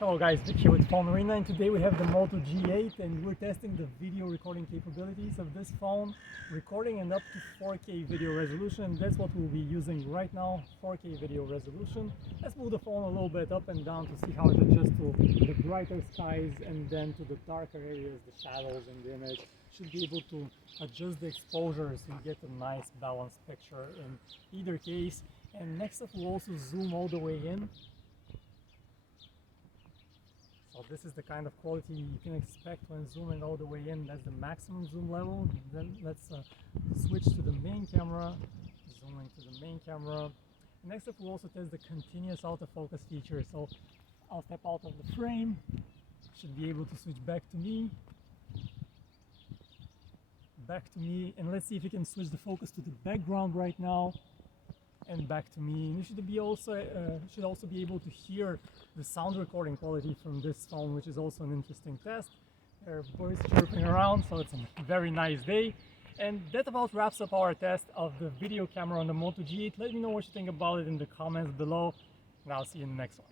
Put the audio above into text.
Hello guys, Vic here with PhoneArena, and today we have the Moto G8 and we're testing the video recording capabilities of this phone, recording and up to 4K video resolution. That's what we'll be using right now, 4K video resolution. Let's move the phone a little bit up and down to see how it adjusts to the brighter skies and then to the darker areas, the shadows in the image. Should be able to adjust the exposure so you get a nice balanced picture in either case. And next up we'll also zoom all the way in. So this is the kind of quality you can expect when zooming all the way in. That's the maximum zoom level. Then let's switch to the main camera, zoom into the main camera. Next up we'll also test the continuous autofocus feature. So I'll step out of the frame, should be able to switch back to me, and let's see if you can switch the focus to the background right now. And back to me. And you should also be able to hear the sound recording quality from this phone, which is also an interesting test. There are birds chirping around, so it's a very nice day. And that about wraps up our test of the video camera on the Moto G8. Let me know what you think about it in the comments below, and I'll see you in the next one.